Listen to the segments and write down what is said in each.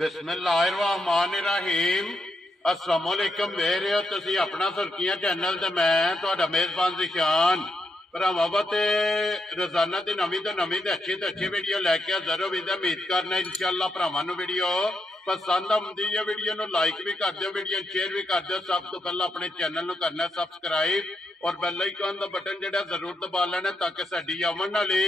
बिस्मिल्लाहिर्रहमानिर्रहीम। अस्सलामुअलैकुम। देख रहे हो तुसी अपना सुर्खियां चैनल ते मैं तुहाडा मेजबान जिशान भरावां ते रोजाना दी नवीं तो अच्छी वीडियो लैके हाज़र हो। उम्मीद करना इंशाअल्लाह भरावां नूं वीडियो पसंद आउंदी है। वीडियो नूं लाइक भी कर दिओ, वीडियो शेयर भी कर दिओ। सब तो पहला अपने चैनल नूं करना सबसक्राइब और बेल आइकन दा बटन जिहड़ा जरूर दबा लेना ताकि साडी आउण वाली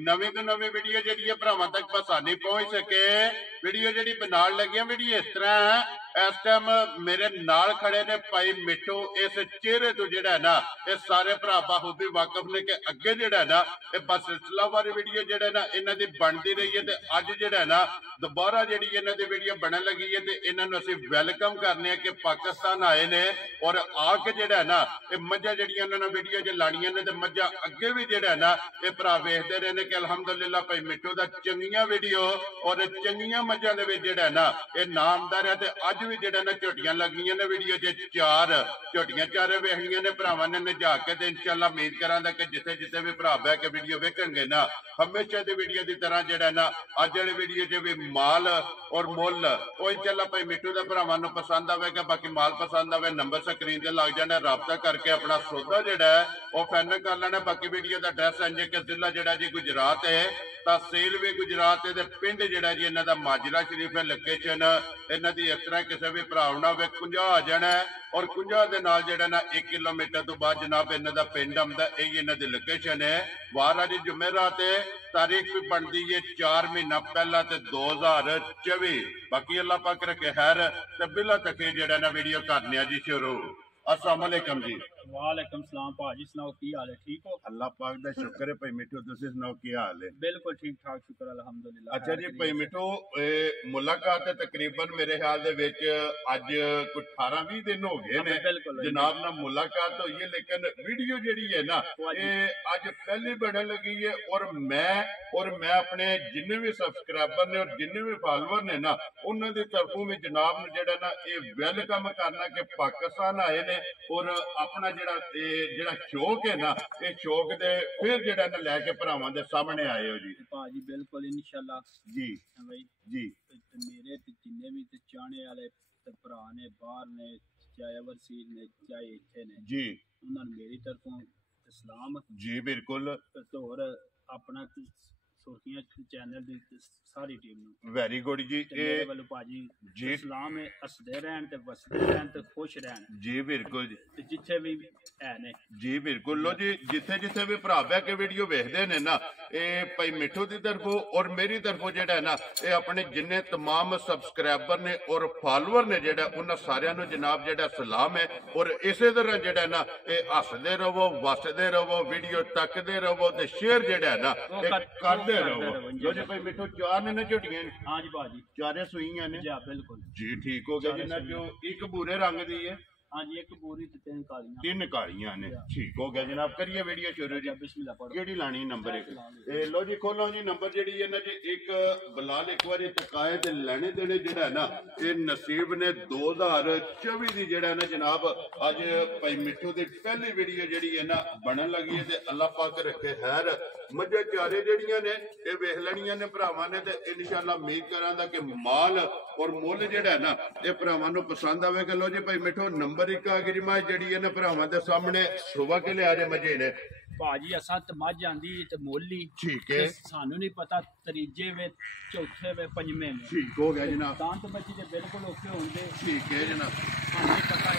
नवीं तो नवीं वीडियो जिहड़ी है भरावां तक आसानी पहुंच सके। वीडियो जिहड़ी बनाउण लगे वीडियो इस तरह है। इस टाइम मेरे नाल खड़े ने भाई मिठू। इस चेहरे तो जिहड़ा है ना ये सारे भरा बाखूबी वाकफ ने कि अगे जिहड़ा है ना ये बस सिलसिलावार वीडियो जिहड़ा है ना इन्हां दी बनदी रही है। ते अज जिहड़ा है ना दोबारा जिहड़ी इन्हां दी वीडियो बनन लगी है ते इन्हां नूं असीं वेलकम करने कि पाकिस्तान आए ने और आके जिहड़ा है ना ये मझां जिहड़ियां इन्हां नूं वीडियो च लाणियां ने ते मझां अगे भी जिहड़ा है ना ये भरा वेखदे रहे ने कि अलहमदुलिल्लाह भाई मिठू दा चंगियां वीडियो और चंगियां मझां दे विच जिहड़ा है ना ये नामदार है। ते अज भी जिहड़ा ना झोटियां लगियां ने वीडियो च चार झोटियां चारे वेखणियां ने भरावां ने नजा के ते इंशाअल्लाह उम्मीद करांगा कि जिथे जिथे भी भरा बह के वीडियो वेखणगे ना हमेशा दी वीडियो की तरह जिहड़ा ना अज वाली वीडियो च भी माल और मुल वो इंशाअल्लाह भाई मिठू दे भरावां नूं पसंद आवेगा। बाकी माल पसंद आवे नंबर स्क्रीन ते लग जाना, राबता करके अपना सौदा जिहड़ा है वो फाइनल कर लेना। बाकी वीडियो का एड्रैस इंज कि जिला जिहड़ा जी गुजरात है, तहसील भी गुजरात है, पिंड जिहड़ा जी इन्हां दा माजरा शरीफ है। लोकेशन इन्हां दी इस तरह किसी भी भरा ना होवे कुंजा आ जाना है और कुंजा दे नाल जिहड़ा ना 1 किलोमीटर तो बाद जनाब इन्हां दा पिंड आउंदा। यही इन्हां दी लोकेशन है। वार अज जुमेरात है, तारीख भी बनती है 4 महीना पहला ते 2024। बाकी अल्लाह पाक रखे खैर ते बिला तक जिहड़ा ना वीडियो करने जी शुरू। अस्सलाम वालेकुम जी। वालेकुम सलाम भाजी, सुनाओ की हाल है? ठीक हो? अल्लाह पाक दा शुक्र है। भाई मिठू तुसी सुनाओ की हाल है? बिल्कुल ठीक ठाक, शुक्र अल्हम्दुलिल्लाह। अच्छा जी भाई मिठू, मुलाकात तकरीबन मेरे ख्याल दे विच अज कुछ 18-20 दिन हो गए ने जनाब ना मुलाकात हुई है, लेकिन वीडियो जिहड़ी है ना ये अज पहली बनने लगी है। और मैं अपने जिन्ने भी सबसक्राइबर ने और जिन्ने भी फॉलोअर ने ना उन्हां दी तरफों भी जनाब नूं जिहड़ा ना ये वेलकम करना कि पाकिस्तान आए ने और अपना जिहड़ा शौक है ना ये शौक दे फिर जिहड़ा ना लैके भरावां दे सामने आए हो जी। भाजी बिल्कुल इंशाअल्लाह जी भाई जी। मेरे ते जिन्ने भी चाहने वाले भरा ने बाहर ने चाहे ओवरसीज ने चाहे इत्थे ने जी उन्हां नूं मेरी तरफों सलाम जी। बिल्कुल ते होर अपना सुर्खियां चैनल दी सारी टीम नूं वेरी गुड जी। मेरे वालों भाजी जी सलाम है। हसदे रहन ते वसदे रहन ते खुश रहन जी। बिल्कुल जी। ते जिथे भी है ने जी बिल्कुल। लो जी जिथे जिथे भी भरा बह के वीडियो वेखदे ने ना ये भाई मिठू की तरफों और मेरी तरफों जिहड़ा है ना ये अपने जिन्ने तमाम सबसक्राइबर ने और फॉलोअर ने जिहड़ा उन्हां सारियां नूं जनाब जिहड़ा सलाम है। और इसे तरह जिहड़ा ना ये हसदे रहो वसदे रहो वीडियो तकदे रहो ते शेयर जिहड़ा है ना ये करदे रहो। लो जी भाई मिठू चार ने ना झोटियां ने? हाँ जी भाजी चारे सूईयां ने जी बिल्कुल जी। ठीक हो गया जिन्हां चो एक भूरे रंग दी है? हाँ जी, एक पूरी ते तीन कालियां ने। ठीक हो गया जनाब, करिए वीडियो शुरू जी। बिस्मिल्लाह पढ़ो। केड़ी लानी नंबर 1? लो जी खोलो जी नंबर जिहड़ी है ना जी एक बलाल एक बार तकाए ते लेने देने जिहड़ा है ना ये नसीब ने 2024 दी जिहड़ा है ना जनाब अज भाई मिठू दी पहली वीडियो जिहड़ी है ना बनन लगी है। ते अल्लाह पाक रखे खैर मझे चारे जिहड़ियां ने ये वेख लैणियां ने भरावां ने ते इंशाअल्लाह उम्मीद करांगा कि माल और मुल जिहड़ा है ना ये भरावां नूं पसंद आवेगा। लो जी भाई मिठू नंबर एक आ गई मझ जिहड़ी है ना भरावां दे सामने सुबह के लिया जे मजे ने भाजी असा ते मझ आंदी ते मोली। ठीक है, सानू नहीं पता तरीजे वे चौथे वे पंजवें में। ठीक हो गया जनाब। दांत बच्ची दे बिल्कुल ओके होंदे। ठीक है जनाब। सानू पता है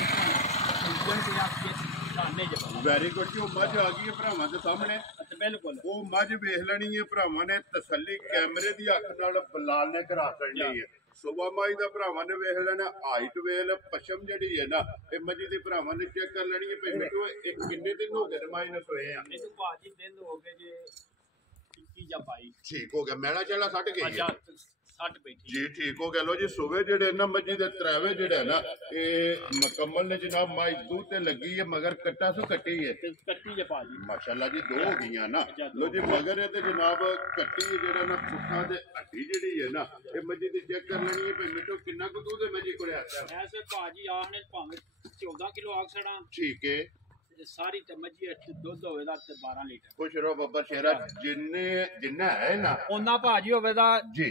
वेरी गुड जी। मझ आ गई है भरावां दे सामने बिल्कुल वो मझ वेख लेनी है भरावां ने तसल्ली कैमरे दी अख नाल बलाल ने करा करनी है। सुबह माई दा भरावां ने वेख लेना हाइट वेल पशम जिहड़ी है ना ये मजी दी भरावां ने चेक कर लेनी है। भाई मिठू एक किन्ने दिन हो गए माई ने सोए आ? इहनू भाजी दिन हो गए जे 21 या 22। ठीक हो गया। मैला चला सट गई है जी। ठीक हो गया। लो जी सुबह जेडे ना मजी दे त्रैवे जेडे है ना ये मुकम्मल ने जनाब माई दूध ते लगी है मगर कट्टा सु कट्टी है माशाल्लाह जी। दो हो गई ना। लो जी मगर है जनाब कट्टी है जेड़ा ना पुट्ठा ते हड्डी जेड़ी है ना ये मजी दी चेक कर लेनी है। भाई मिठू किन्ना कु दूध है मजी को ऐसे भाजी आने भावे 14 किलो आग सड़ा। ठीक है। सारी मजी दुध होवेदा ते 12 लीटर। खुश रहो बाबा शेरा जिन्ने जिन्ना है ना ओना भाजी होवेदा जी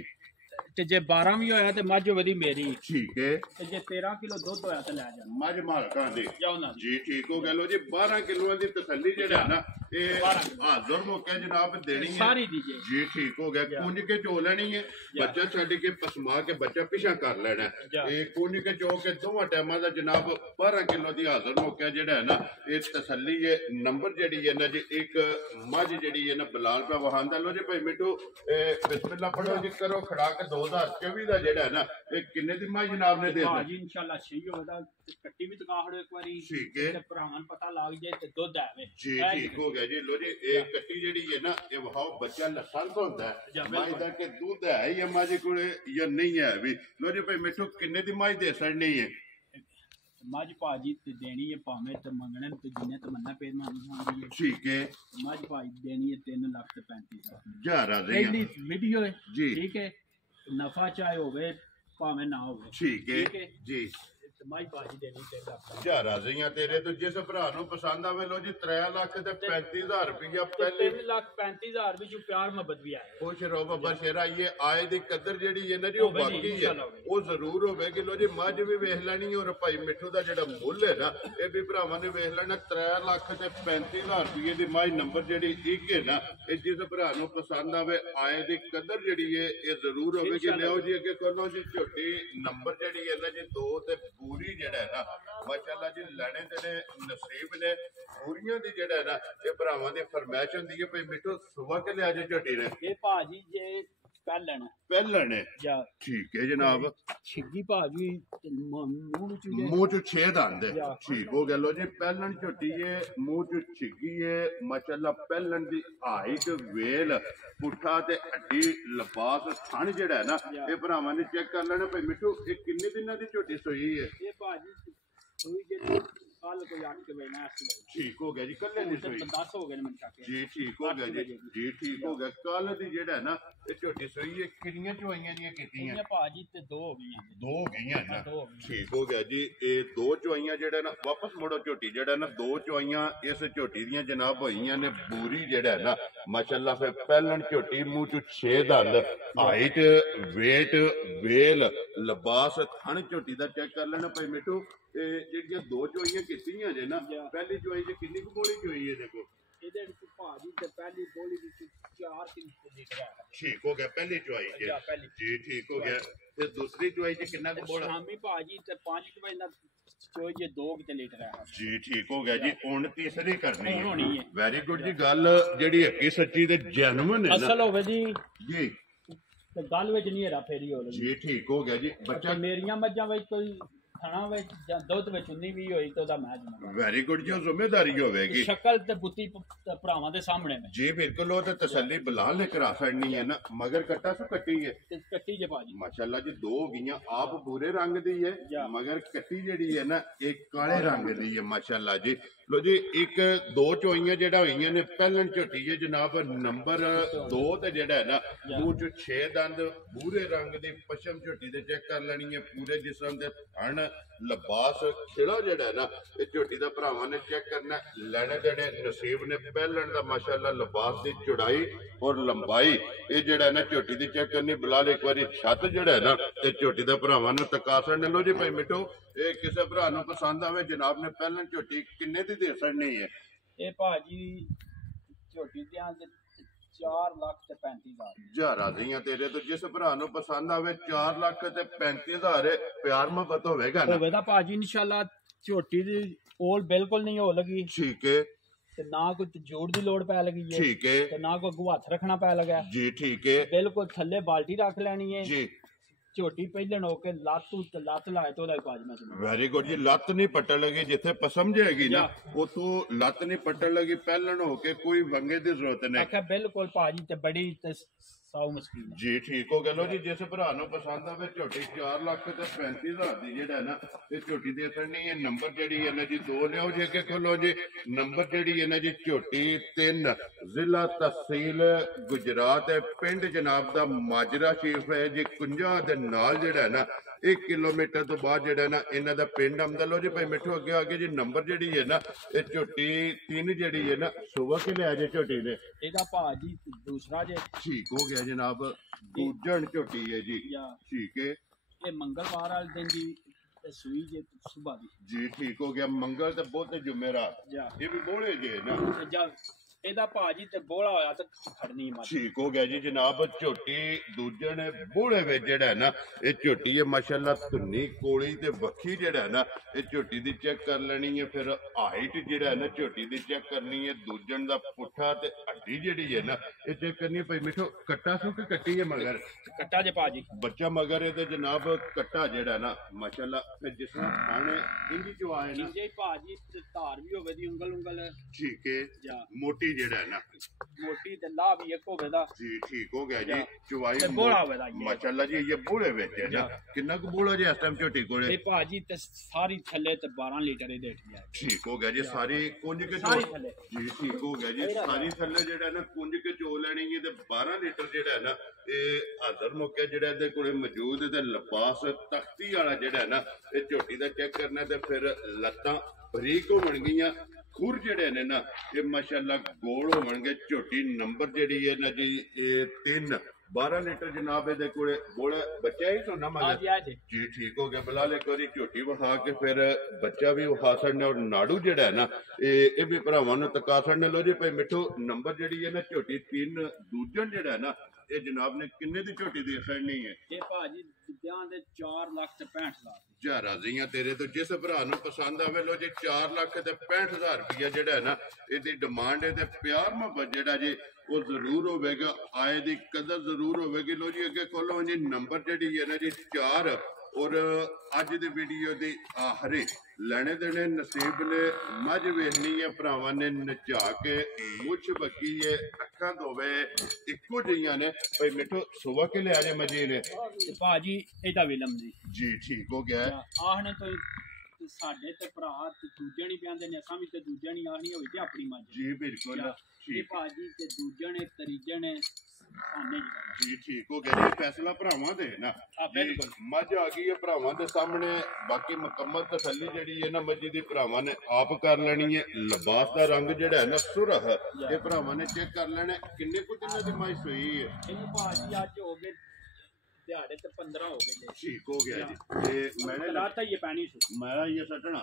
ਤੇ ਜੇ 12 ਵੀ ਹੋਇਆ ਤੇ ਮੱਝ ਵਧੀ ਮੇਰੀ। ਠੀਕ ਹੈ। ਤੇ ਜੇ 13 ਕਿਲੋ ਦੁੱਧ ਹੋਇਆ ਤੇ ਲੈ ਜਾ ਮੱਝ ਮਾਲਕਾਂ ਦੇ ਜਾਓ ਨਾ ਜੀ। ਠੀਕ ਹੋ ਗਿਆ। ਲੋ ਜੀ 12 ਕਿਲੋਆਂ ਦੀ ਤਸੱਲੀ ਜਿਹੜਾ ਨਾ ਇਹ ਹਾਜ਼ਰ ਮੌਕੇ ਜਨਾਬ ਦੇਣੀ ਹੈ ਸਾਰੀ ਦੀ ਜੀ। ਠੀਕ ਹੋ ਗਿਆ। ਕੁੰਝ ਕੇ ਚੋ ਲੈਣੀ ਹੈ, ਬੱਚਾ ਛੱਡ ਕੇ ਪਸਮਾ ਕੇ ਬੱਚਾ ਪਿਛਾ ਕਰ ਲੈਣਾ। ਇਹ ਕੁੰਝ ਕੇ ਚੋ ਕੇ ਦੋਵਾਂ ਟਾਈਮਾਂ ਦਾ ਜਨਾਬ 12 ਕਿਲੋ ਦੀ ਹਾਜ਼ਰ ਮੌਕੇ ਜਿਹੜਾ ਹੈ ਨਾ ਇਹ ਤਸੱਲੀ ਹੈ। ਨੰਬਰ ਜਿਹੜੀ ਹੈ ਨਾ ਜੀ ਇੱਕ ਮੱਝ ਜਿਹੜੀ ਹੈ ਨਾ ਬਲਾਲ ਪਾ ਵਹਾਂਦਾ। ਲੋ ਜੀ ਭਾਈ ਮਿੱਠੂ ਬਿਸਮਿਲ੍ਲਾ ਪੜੋ ਜੀ, ਕਰੋ ਖੜਾ ਕੇ 2024 ਦਾ ਜਿਹੜਾ ਹੈ ਨਾ ਇਹ ਕਿੰਨੇ ਦੀ ਮੱਝ ਜਨਾਬ ਨੇ ਦੇ ਦਿੱਤਾ ਜੀ? ਇਨਸ਼ਾਅੱਲਾ ਸਹੀ ਹੋਦਾ। ਕੱਟੀ ਵੀ ਤਕਾਹੜੋ ਇੱਕ ਵਾਰੀ। ਠੀਕ ਹੈ। ਤੇ ਭਰਾਵਾਂ ਨੂੰ ਪਤਾ ਲੱਗ ਜਾਏ ਤੇ ਦੁੱਧ ਆਵੇ ਜੀ। ਠੀਕ ਹੋ ਗਿਆ ਜੀ। ਲੋ ਜੀ ਇਹ ਕੱਟੀ ਜਿਹੜੀ ਹੈ ਨਾ ਇਹ ਵਹਾਓ ਬੱਚਾ ਲਾਇਸੈਂਸ ਹੁੰਦਾ ਹੈ ਮੱਝ ਦਾ ਕਿ ਦੁੱਧ ਹੈ ਜਾਂ ਮੱਝ ਕੋਲ ਜਾਂ ਨਹੀਂ ਹੈ ਵੀ। ਲੋ ਜੀ ਭਾਈ ਮਿੱਠੂ ਕਿੰਨੇ ਦੀ ਮੱਝ ਦੇ ਸਕਣੀ ਹੈ? ਮੱਝ ਭਾਜੀ ਤੇ ਦੇਣੀ ਹੈ ਭਾਵੇਂ ਤੇ ਮੰਗਣੇ ਤੇ ਜਿੰਨੇ ਤਮੰਨਾ ਪੇਦ ਮਾਨੀ ਹੁੰਦੀ ਹੈ। ਠੀਕ ਹੈ। ਮੱਝ ਭਾਜੀ ਦੇਣੀ ਹੈ 3,35,000 ਜਾ ਰਾਜ਼ੀ ਪਹਿਲੀ ਵੀਡੀਓ ਹੈ ਜੀ। ਠੀਕ ਹੈ। ਨਫਾ ਚਾਹੇ ਹੋਵੇ ਭਾਵੇਂ ਨਾ ਹੋਵੇ। ਠੀਕ ਹੈ ਜੀ। ਮਾਈ ਭਾਜੀ ਦੇਣੀ 3 ਲੱਖ ਜਾ ਰਾਜ਼ੀਆਂ ਤੇਰੇ ਤੋਂ ਜਿਸ ਭਰਾ ਨੂੰ ਪਸੰਦ ਆਵੇ। ਲੋ ਜੀ 3 ਲੱਖ ਤੇ 35,000 ਰੁਪਇਆ ਪਹਿਲੇ 3,35,000 ਵਿੱਚ ਪਿਆਰ ਮੁਹੱਬਤ ਵੀ ਆਏ। ਖੁਸ਼ ਰਹੋ ਬੱਬਾ ਸ਼ੇਰਾ। ਇਹ ਆਏ ਦੀ ਕਦਰ ਜਿਹੜੀ ਹੈ ਨਾ ਜੀ ਉਹ ਬਾਕੀ ਹੈ ਉਹ ਜ਼ਰੂਰ ਹੋਵੇਗੀ। ਲੋ ਜੀ ਮੱਝ ਵੀ ਵੇਖ ਲੈਣੀ ਔਰ ਭਾਈ ਮਿੱਠੂ ਦਾ ਜਿਹੜਾ ਮੁੱਲ ਹੈ ਨਾ ਇਹ ਵੀ ਭਰਾਵਾਂ ਨੇ ਵੇਖ ਲੈਣਾ 3 ਲੱਖ ਤੇ 35,000 ਰੁਪਏ ਦੀ ਮੱਝ ਨੰਬਰ ਜਿਹੜੀ ਇੱਕ ਹੈ ਨਾ ਇਹ ਜਿਸ ਭਰਾ ਨੂੰ ਪਸੰਦ ਆਵੇ ਆਏ ਦੀ ਕਦਰ ਜਿਹੜੀ ਹੈ ਇਹ ਜ਼ਰੂਰ ਹੋਵੇਗੀ। ਲਿਆਓ ਜੀ ਅੱਗੇ ਕਰੋ ਜੀ ਝੋਟੀ ਨੰਬਰ ਜਿਹੜੀ ਹੈ ਨਾ ਜੀ 2 ਤੇ ਪੂਰੀ ਜਿਹੜਾ ਹੈ ਨਾ ਮਾਸ਼ਾਅੱਲਾ ਜੀ ਲੈਣੇ ਦੇ ਨੇ ਨਸੀਬ ਨੇ ਪੂਰੀਆਂ ਦੀ ਜਿਹੜਾ ਹੈ ਨਾ ਇਹ ਭਰਾਵਾਂ ਦੀ ਫਰਮਾਇਸ਼ ਹੁੰਦੀ ਹੈ। ਭਾਈ ਮਿੱਠੂ ਸੁਬਹ ਕੇ ਲਿਆ ਜੇ ਝੋਟੀ ਨੇ ਇਹ ਭਾਜੀ ਜੇ ਪਹਿਲਣ ਹੈ। ਠੀਕ ਹੈ ਜਨਾਬ। ਛਿੱਗੀ ਭਾਜੀ ਮੂੰਹ ਚ 6 ਦੰਦ ਠੀਕ ਹੋ ਗਿਆ। ਲੋ ਜੀ ਪਹਿਲਣ ਝੋਟੀ ਹੈ ਮੂੰਹ ਚ ਛਿੱਗੀ ਹੈ ਮਾਸ਼ਾਅੱਲਾ। ਪਹਿਲਣ ਦੀ ਹਾਈਟ ਵੇਲ ਪੁੱਠਾ ਤੇ ਹੱਡੀ ਲਿਬਾਸ ਥਣ ਜਿਹੜਾ ਹੈ ਨਾ ਇਹ ਭਰਾਵਾਂ ਨੇ ਚੈੱਕ ਕਰ ਲੈਣਾ। ਭਾਈ ਮਿੱਠੂ ਇਹ ਕਿੰਨੇ ਦਿਨਾਂ ਦੀ ਝੋਟੀ ਸੋਈ ਹੈ? ਇਹ ਭਾਜੀ ਸੋਈ ਜਿਹੜੀ ਕੱਲ ਕੋਈ 8 ਕੇ ਵਜੇ ਠੀਕ ਹੋ ਗਿਆ ਜੀ। ਕੱਲੇ ਦੀ ਸੋਈ 10 ਹੋ ਗਏ ਨੇ ਮੈਨੂੰ ਜੀ। ਠੀਕ ਹੋ ਗਿਆ ਜੀ। ਜੀ ਠੀਕ ਹੋ ਗਿਆ। ਕੱਲ ਦੀ ਜਿਹੜਾ ਹੈ ਨਾ ਇਹ ਝੋਟੀ ਸੋਈ ਹੈ ਕਿੰਨੀਆਂ ਚੁਆਈਆਂ ਦੀਆਂ ਕੀਤੀਆਂ? ਭਾਜੀ ਤੇ 2 ਹੋ ਗਈਆਂ। 2 ਹੋ ਗਈਆਂ ਨਾ। ਠੀਕ ਹੋ ਗਿਆ ਜੀ। ਇਹ 2 ਚੁਆਈਆਂ ਜਿਹੜਾ ਨਾ ਵਾਪਸ ਮੋੜੋ ਝੋਟੀ ਜਿਹੜਾ ਨਾ 2 ਚੁਆਈਆਂ ਇਸ ਝੋਟੀ ਦੀਆਂ ਜਨਾਬ ਹੋਈਆਂ ਨੇ। ਬੂਰੀ ਜਿਹੜਾ ਹੈ ਨਾ ਮਾਸ਼ਾਅੱਲਾ ਫਿਰ ਪਹਿਲਣ ਝੋਟੀ ਮੂੰਹ ਚ 6 ਦੰਦ ਹਾਈਟ ਵੇਟ ਵੇਲ ਲਿਬਾਸ ਥਣ ਝੋਟੀ ਦਾ ਚੈੱਕ ਕਰ ਲੈਣਾ। ਭਾਈ ਮਿੱਠੂ ਜਿਹੜੀਆਂ 2 ਚੁਆਈਆਂ ਕੀਤੀਆਂ ਜੇ ਨਾ ਪਹਿਲੀ ਚੁਆਈ ਚ ਕਿੰਨੀ ਕੁ ਬੋਲੀ ਚੋਈ ਇਹਦੇ ਕੋਲ? ਇਹਦੇ ਵਿੱਚ ਭਾਜੀ ਤੇ ਪਹਿਲੀ ਬੋਲੀ ਵਿੱਚ 4 ਕਿਲੋ ਲੀਟਰ ਹੈ। ਠੀਕ ਹੋ ਗਿਆ ਪਹਿਲੀ ਚੁਆਈ ਚ ਜੀ। ਠੀਕ ਹੋ ਗਿਆ। ਤੇ ਦੂਸਰੀ ਚੁਆਈ ਚ ਕਿੰਨਾ ਕੁ ਬੋਲ? ਸ਼ਾਮੀ ਭਾਜੀ ਤੇ 5 ਵਜੇ ਦਾ ਚੋਈ ਜੇ 2 ਲੀਟਰ ਹੈ ਜੀ। ਠੀਕ ਹੋ ਗਿਆ ਜੀ। ਹੁਣ ਤੀਸਰੀ ਕਰਨੀ ਹੋਣੀ ਹੈ। ਵੈਰੀ ਗੁੱਡ ਜੀ। ਗੱਲ ਜਿਹੜੀ ਹੈਗੀ ਸੱਚੀ ਤੇ ਜੈਨੂਇਨ ਹੈ ਅਸਲ ਹੋਵੇ ਜੀ ਜੀ ਤੇ ਗੱਲ ਵਿੱਚ ਨਹੀਂ ਹੈਰਾ ਫੇਰੀ ਹੋ ਰਹੀ ਜੀ। ਠੀਕ ਹੋ ਗਿਆ ਜੀ। ਬੱਚਾ ਮੇਰੀਆਂ ਮੱਝਾਂ ਵਿੱਚ ਕੋਈ ਖਾਣਾ ਵਿੱਚ ਜਾਂ ਦੁੱਧ ਵਿੱਚ ਉਨੀ ਵੀ ਹੋਈ ਤਾਂ ਉਹਦਾ ਮੈਂ ਜਮਾ। ਵੈਰੀ ਗੁੱਡ ਜੀ। ਉਹ ਜ਼ਿੰਮੇਵਾਰੀ ਹੋਵੇਗੀ। ਸ਼ਕਲ ਤੇ ਬੁੱਤੀ ਭਰਾਵਾਂ ਦੇ ਸਾਹਮਣੇ ਨੇ ਜੀ ਬਿਲਕੁਲ। ਉਹ ਤੇ ਤਸੱਲੀ ਬਲਾ ਲੈ ਕਰਾ ਛੜਨੀ ਹੈ ਨਾ ਮਗਰ ਕੱਟਾ ਸੋ ਕੱਟੀ ਹੈ ਤੇ ਕੱਟੀ ਜੇ ਭਾਜੀ ਮਾਸ਼ਾਅੱਲਾ ਜੀ। 2 ਹੋ ਗਈਆਂ ਆਪ ਬੂਰੇ ਰੰਗ ਦੀ ਹੈ ਮਗਰ ਕੱਟੀ ਜਿਹੜੀ ਹੈ ਨਾ ਇਹ ਕਾਲੇ ਰੰਗ ਦੀ ਹੈ ਮਾਸ਼ਾਅੱਲਾ ਜੀ। ਲੋ ਜੀ 1-2 ਚੋਈਆਂ ਜਿਹੜਾ ਹੋਈਆਂ ਨੇ ਪਹਿਲਣ ਝੋਟੀ ਹੈ ਜਨਾਬ ਨੰਬਰ 2 ਤੇ ਜਿਹੜਾ ਹੈ ਨਾ ਮੂੰਹ ਚ 6 ਦੰਦ ਬੂਰੇ ਰੰਗ ਦੀ ਪਸ਼ਮ ਝੋਟੀ ਦੇ ਚੈੱਕ ਕਰ ਲੈਣੀ ਹੈ। ਪੂਰੇ ਜਿਸਮ ਦੇ ਥਣ ਲਿਬਾਸ ਖਿਲਾ ਜਿਹੜਾ ਹੈ ਨਾ ਇਹ ਝੋਟੀ ਦਾ ਭਰਾਵਾਂ ਨੇ ਚੈੱਕ ਕਰਨਾ। ਲੈਣੇ ਜਿਹੜੇ ਨਸੀਬ ਨੇ ਪਹਿਲਣ ਦਾ ਮਾਸ਼ਾਅੱਲਾ ਲਿਬਾਸ ਦੀ ਚੌੜਾਈ ਔਰ ਲੰਬਾਈ ਇਹ ਜਿਹੜਾ ਨਾ ਝੋਟੀ ਦੀ ਚੈੱਕ ਕਰਨੀ। ਬਲਾਲ ਇੱਕ ਵਾਰੀ ਛੱਤ ਜਿਹੜਾ ਹੈ ਨਾ ਤੇ ਝੋਟੀ ਦਾ ਭਰਾਵਾਂ ਨੂੰ ਤਕਾਸਣ। ਲੋ ਜੀ ਭਾਈ ਮਿੱਠੂ ਇਹ ਕਿਸੇ ਭਰਾ ਨੂੰ ਪਸੰਦ ਆਵੇ ਜਨਾਬ ਨੇ ਪਹਿਲਣ ਝੋਟੀ ਕਿੰਨੇ ਦੀ ਦੇ ਸਕਣੀ ਹੈ? ਇਹ ਭਾਜੀ ਝੋਟੀ ਦੀਆਂ 4,35,000 ਜਾ ਰਾਜ਼ੀਆਂ ਤੇਰੇ ਤੋਂ ਜਿਸ ਭਰਾ ਨੂੰ ਪਸੰਦ ਆਵੇ 4,35,000 ਪਿਆਰ ਮੁਹੱਬਤ ਹੋਵੇਗਾ ਨਾ ਹੋਵੇਗਾ ਭਾਜੀ ਇਨਸ਼ਾਅੱਲਾ। ਝੋਟੀ ਦੀ ਓਲ ਬਿਲਕੁਲ ਨਹੀਂ ਹੋ ਲੱਗੀ। ਠੀਕ ਹੈ। ਤੇ ਨਾ ਕੋਈ ਜੋੜ ਦੀ ਲੋੜ ਪੈ ਲੱਗੀ ਹੈ। ਠੀਕ ਹੈ। ਤੇ ਨਾ ਕੋਈ ਅੱਗੋਂ ਹੱਥ ਰੱਖਣਾ ਪੈ ਲਗਾ ਜੀ। ਠੀਕ ਹੈ। ਬਿਲਕੁਲ ਥੱਲੇ ਬਾਲਟੀ ਰੱਖ ਲੈਣੀ ਹੈ ਜੀ। ਝੋਟੀ ਪਹਿਲਣ ਹੋ ਕੇ ਲੱਤ ਲਾਏ ਤੋਂ ਉਹਦਾ ਕਾਜ ਮੈਂ ਵੈਰੀ ਗੁੱਡ ਜੀ। ਲੱਤ ਨਹੀਂ ਪੱਟਣ ਲੱਗੀ ਜਿੱਥੇ ਪਸਮ ਜਾਏਗੀ ਨਾ ਉਥੋਂ ਲੱਤ ਨਹੀਂ ਪੱਟਣ ਲੱਗੀ ਪਹਿਲਣ ਹੋ ਕੇ ਕੋਈ ਵੰਗੇ ਦੀ ਜ਼ਰੂਰਤ ਨਹੀਂ। ਆਖਿਆ ਬਿਲਕੁਲ ਭਾਜੀ ਤੇ ਬੜੀ ਤੇ ਸਾਊ ਮਸਕੀਨ ਜੀ। ਠੀਕ ਹੋ ਗਿਆ। ਲੋ ਜੀ ਜਿਸ ਭਰਾ ਨੂੰ ਪਸੰਦ ਆਵੇ ਝੋਟੀ 4,35,000 ਦੀ ਜਿਹੜਾ ਨਾ ਇਹ ਝੋਟੀ ਦੇ ਕਰਨੀ ਹੈ। ਨੰਬਰ ਜਿਹੜੀ ਹੈ ਨਾ ਜੀ 2 ਲਿਓ ਜੇ ਕਿ ਖੋਲੋ ਜੀ ਨੰਬਰ ਜਿਹੜੀ ਹੈ ਨਾ ਜੀ ਝੋਟੀ 3 ਜ਼ਿਲ੍ਹਾ ਤਹਿਸੀਲ ਗੁਜਰਾਤ ਹੈ ਪਿੰਡ ਜਨਾਬ ਦਾ ਮਾਜਰਾ ਸ਼ਰੀਫ ਹੈ ਜੀ। 51 ਦੇ ਨਾਲ ਜਿਹੜਾ ਹੈ ਨਾ 1 किलोमीटर तो बाद जेड़ा ना इन्हां दा पिंड आंदा। लो जी भाई मिठू अगे आगे जी नंबर जेड़ी है ना ये झोटी 3 जेड़ी है ना सुबह के लिया जे झोटी दे ਇਹਦਾ ਭਾਜੀ ਦੂਸਰਾ ਜੇ ठीक हो गया जनाब दूजन झोटी है जी ठीक है ਇਹ ਮੰਗਲਵਾਰ ਵਾਲੇ ਦਿਨ ਦੀ ਸੂਈ ਜੇ ਸੁਬਾ ਦੀ जी ठीक हो गया मंगल ते बहुत जुमेरात ये भी बोले जे ना ਇਹਦਾ ਭਾਜੀ ਤੇ ਬੋਲਾ ਹੋਇਆ ਤੇ ਖੜਨੀ ਮੱਝ ठीक हो गया जी जनाब झोटी दूजे ने बूढ़े वे जेड़ा है ना ये झोटी है माशाल्लाह धुन्नी कोली ते वक्खी जेड़ा है ना ये झोटी दी चेक कर लेनी है फिर हाइट जेड़ा है ना झोटी दी चेक करनी है दूजन दा पुट्ठा ते हड्डी जेड़ी है ना ये चेक करनी है भाई मिठो कट्टा सु के कट्टी है मगर ਕੱਟਾ ਜੇ ਭਾਜੀ बच्चा मगर है ते जनाब कट्टा जेड़ा है ना माशाल्लाह फिर जिस तरह खाने इंजी जो आए ना ਜੇ ਭਾਜੀ ਤੇ ਧਾਰ ਵੀ ਹੋਵੇ ਦੀ ਉਂਗਲ ठीक है मोटी जेड़ा है ना मोटी ते ला भी एक होवे दा जी ठीक हो गया जी चुवाई ते बोला होवे दा माशाल्लाह जी ये बूढ़े वेच है ना कितना को बूढ़ा जी इस टाइम झोटी कोले ए भाजी ते सारी थल्ले ते 12 लीटर दे है ठीक हो गया जी सारी कुंज के सारी थल्ले जी ठीक हो गया जी सारी थल्ले जेड़ा ना कुंज के चो लेनी है ते 12 लीटर जेड़ा है ना ये हाजर मौके जेड़ा दे कोले मौजूद ते लिबास तख्ती वाला जेड़ा है ना ये झोटी दा चेक करना ते फिर लत्तां बरीक होण गईयां खुर जेड़े ने ना ये माशाल्लाह गोल होणगे झोटी नंबर जेड़ी है ना जी 3 12 लीटर जनाब दे कोले बोले बच्चा ही सोना मगर जी ठीक हो गया बिलाल एक बारी झोटी वहा के फिर बच्चा भी वहा छड़ने और नाड़ू जेड़ा है ना ये भी भरावां नूं तका छड़ने। लो जी भाई मिठू नंबर जेड़ी है ना झोटी 3 दूजन जेड़ा है ना ये जनाब ने किन्ने दी झोटी दे छड़नी है ये भाजी दियां दे 4 लाख ते 65 हज़ार जा राजियां तेरे तो जिस भरा नूं पसंद आवे। लो जी 4 लाख ते 65 हज़ार रुपया जेड़ा है ना इहदी डिमांड है ते प्यार मोहब्बत जेड़ा जी वो जरूर होवेगा आए दी कदर जरूर होवेगी। लो जी अगे खोलो जी नंबर जेड़ी है ना जी 4 और अज दी वीडियो दी आखिरी लेने देने नसीब ने मझ वेखनी है भरावां ने नचा के मुछ बकी है अखा दोवे इको जिहियां ने भाई मिठो सुबह के लिया जे मजी ने भाजी एदा विलम जी ठीक हो गया आहने तो ਸਾਡੇ ਤੇ ਭਰਾ ਤੇ ਦੂਜੇ ਨਹੀਂ ਪਿਆਂਦੇ ਨੇ ਅਸਾਂ ਵੀ ਤੇ ਦੂਜੇ ਨਹੀਂ ਆਣੀ ਹੋਈ ਤੇ ਆਪਣੀ ਮੱਝ ਜੀ ਬਿਲਕੁਲ ਠੀਕ ਭਾਜੀ ਤੇ ਦੂਜੇ ਨੇ ਤਰੀਜੇ ਨੇ जी ठीक हो गया जी फैसला भरावां दे ना मझ आ गई है भरावां दे सामने बाकी मुकम्मल तसल्ली जेड़ी है ना मझी दी भरावां ने आप कर लेनी है लिबास दा रंग जेड़ा है ना सुरख ये भरावां ने चेक कर लेना किन्ने कुछ दिनां दी मझ सूई है ਇਹ ਭਾਜੀ ਅੱਜ ਹੋ ਗਏ दिहाड़े ते 15 हो गए ठीक हो गया जी ये मैंने लाता ये पानी मैला ये सटना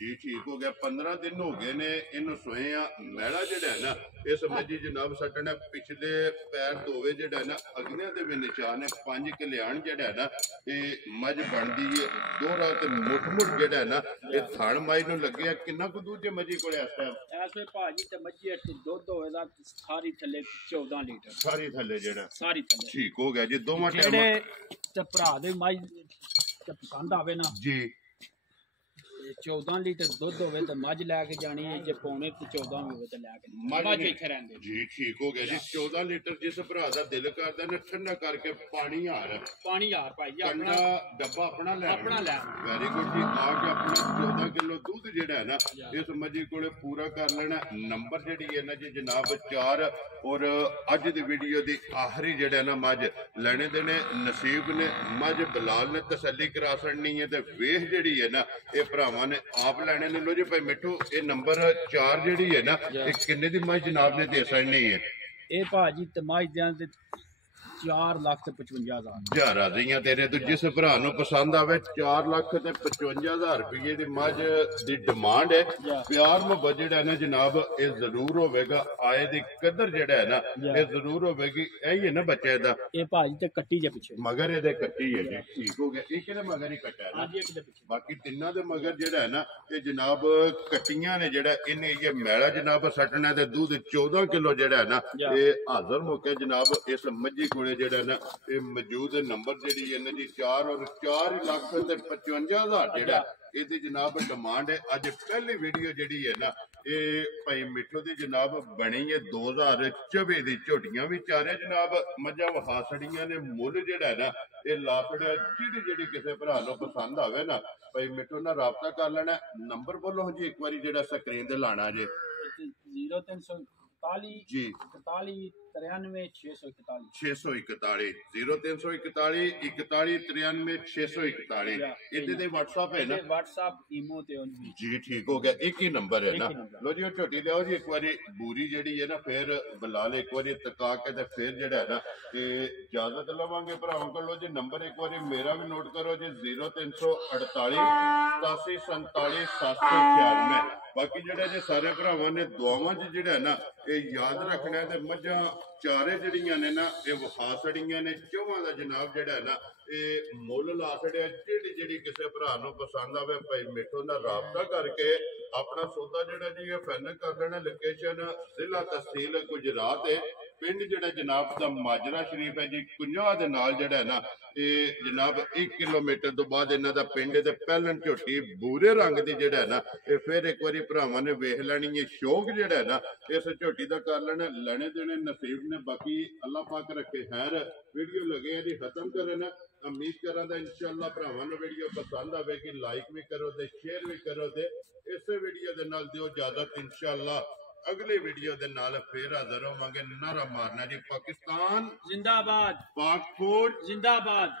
जी ठीक हो गया 15 दिन हो गए ने इन्हों सोए आ मैला जेड़ा है ना ये समझी जनाब सटना पिछले पैर धोवे जेड़ा है ना अगलियां दे भी निशान है 5 कल्याण जेड़ा है ना ये मझ बनदी है दोहरा ते मुठ जेड़ा है ना ये थान माई नूं लगे किन्ना को दूजे मझी कोले इस टाइम ऐसे भाजी ते मझी अट दुध होएगा सारी थल्ले 14 लीटर सारी थल्ले जेड़ा सारी थल्ले ठीक हो गया जी दोवां टाइम ਤੇ ਭਰਾ ਦੇ ਮਾਈ ਤੇ ਪਸੰਦ ਆਵੇ ਨਾ ਜੀ 14 ਲੀਟਰ ਦੁੱਧ ਹੋਵੇ ਤੇ ਮੱਝ ਲੈ ਕੇ ਜਾਣੀ ਹੈ ਜੇ ਪੌਣੇ ਤੇ 14 ਹੋਵੇ ਤੇ ਲੈ ਕੇ ਮੱਝ ਇੱਥੇ ਰਹਿੰਦੇ ਜੀ ਠੀਕ ਹੋ ਗਿਆ ਜੀ 14 ਲੀਟਰ ਜਿਸ ਭਰਾ ਦਾ ਦਿਲ ਕਰਦਾ ਨਾ ਠੰਡਾ ਕਰਕੇ ਪਾਣੀ ਹਾਰ ਭਾਈ ਆਪਣਾ ਡੱਬਾ ਆਪਣਾ ਲੈ ਵੈਰੀ ਗੁੱਡ ਜੀ ਆ ਕੇ ਆਪਣਾ 14 ਕਿਲੋ ਦੁੱਧ ਜਿਹੜਾ ਹੈ ਨਾ ਇਸ ਮੱਝੀ ਕੋਲੇ ਪੂਰਾ ਕਰ ਲੈਣਾ ਨੰਬਰ ਜਿਹੜੀ ਹੈ ਨਾ ਜੀ ਜਨਾਬ 4 ਔਰ ਅੱਜ ਦੀ ਵੀਡੀਓ ਦੀ ਆਖਰੀ ਜਿਹੜਾ ਨਾ ਮੱਝ ਲੈਣੇ ਦੇਣੇ ਨਸੀਬ ਨੇ ਮੱਝ ਬਲਾਲ ਨੇ ਤਸੱਲੀ ਕਰਾ ਛੜਨੀ ਹੈ ਤੇ ਵੇਖ ਜਿਹੜੀ ਹੈ ਨਾ ਇਹ ਭਰਾਵਾਂ ने आप लैने ने। लो जी भाई मिठू ये नंबर 4 जेड़ी है ना ये किन्ने दी मझ जनाब ने दे छड़नी है ए भाजी ते मझ दियां ते 4,55,000 जा राजियां तेरे तो जिस भरा नूं पसंद आवे 4,55,000 रुपये दी मझ दी डिमांड है प्यार मोहब्बत जेड़ा है ना जनाब ये जरूर होवेगा आए दी कदर जेड़ा है ना ये जरूर होवेगी यही है ना बच्चे दा ये भाजी ते कट्टी जे पीछे मगर ये कट्टी है जी ठीक हो गया एक दे मगर ही कट्टा है ना बाकी तिन्ना दे मगर जेड़ा है ना ये जनाब कट्टियां ने जेड़ा इन्हें ये मैला जनाब सटना ते दूध 14 किलो जेड़ा है ना ये हाजर मौके जनाब इस मझी कोले जेड़ा ना ये मौजूद नंबर जेड़ी है ना जी 4 और 4,55,000 जेड़ा ਇਹਦੀ जनाब डिमांड है अज पहली वीडियो जी है ना ये भाई मिठू की जनाब बनी है 2024 की झोटियां भी चारे जनाब मझा वहा छड़ियां ने मुल जेड़ा ना ये ला छड़िया जी किसी भरा नूं पसंद आवे ना भाई मिठू नाल राबता कर लेना नंबर बोलो जी एक बारी जेड़ा स्क्रीन ते लाना जे 0341 जी 41 641 0341 41 93 641 ਇਹਦੇ ਤੇ WhatsApp है ना WhatsApp ईमो ते जी ठीक हो गया एक ही नंबर है ना लो जी झोटी लियाओ जी एक बारी बूरी ਜਿਹੜੀ है ना फिर बिलाल एक बारी तका के ते फिर ਜਿਹੜਾ है ना ते इजाजत लवांगे भरावां कोलों जी नंबर एक बारी मेरा भी नोट करो जी 0348 87 47 796 बाकी ਜਿਹੜਾ ਜੇ ਸਾਰੇ ਭਰਾਵਾਂ ਨੇ ਦੁਆਵਾਂ 'ਚ ਜਿਹੜਾ ਨਾ ਇਹ ਯਾਦ ਰੱਖਣਾ ਤੇ ਮੱਝਾਂ ਚਾਰੇ ਜਿਹੜੀਆਂ ਨੇ ਨਾ ਇਹ ਵਫਾ ਛੜੀਆਂ ਨੇ ਚੌਵਾਂ ਦਾ ਜਨਾਬ ਜਿਹੜਾ ਨਾ ਇਹ ਮੁੱਲ ਲਾ ਛੜਿਆ ਜਿਹੜੀ ਕਿਸੇ ਭਰਾ ਨੂੰ ਪਸੰਦ ਆਵੇ ਭਾਈ ਮਿੱਠੂ ਨਾਲ ਰਾਬਤਾ ਕਰਕੇ ਆਪਣਾ ਸੌਦਾ ਜਿਹੜਾ ਜੀ ਇਹ ਫਾਈਨਲ ਕਰ ਲੈਣਾ ਲੋਕੇਸ਼ਨ ਜ਼ਿਲ੍ਹਾ ਤਹਿਸੀਲ ਗੁਜਰਾਤ ਹੈ ਪਿੰਡ ਜਿਹੜਾ ਜਨਾਬ ਦਾ ਮਾਜਰਾ ਸ਼ਰੀਫ ਹੈ ਜੀ ਕੁੰਜਾ ਦੇ ਨਾਲ ਜਿਹੜਾ ਨਾ ਇਹ ਜਨਾਬ 1 ਕਿਲੋਮੀਟਰ ਤੋਂ ਬਾਅਦ ਇਹਨਾਂ ਦਾ ਪਿੰਡ ਤੇ ਪਹਿਲਨ ਝੋਟੀ ਬੂਰੇ ਰੰਗ ਦੀ ਜਿਹੜਾ ਨਾ ਇਹ ਫਿਰ ਇੱਕ ਵਾਰੀ ਭਰਾਵਾਂ ਨੇ ਵੇਖ ਲੈਣੀ ਹੈ ਸ਼ੌਕ ਜਿਹੜਾ ਨਾ ਇਸ ਝੋਟੀ ਦਾ ਕਰ ਲੈਣਾ ਲੈਣੇ ਦੇਣੇ ਨਸੀਬ ਨੇ ਬਾਕੀ ਅੱਲਾਹ ਪਾਕ ਰੱਖੇ ਖੈਰ ਵੀਡੀਓ ਲਗੇ ਜੀ ਖਤਮ ਕਰਨ उम्मीद करा इंशाअल्लाह भरावां नूं वीडियो पसंद आवेगी लाइक भी करो ते शेयर भी करो ते इस वीडियो दे नाल दिओ इजाजत इंशाअल्लाह अगले वीडियो दे नाल फिर हाजिर होवांगे नारा मारना जी पाकिस्तान जिंदाबाद पाक फूड जिंदाबाद।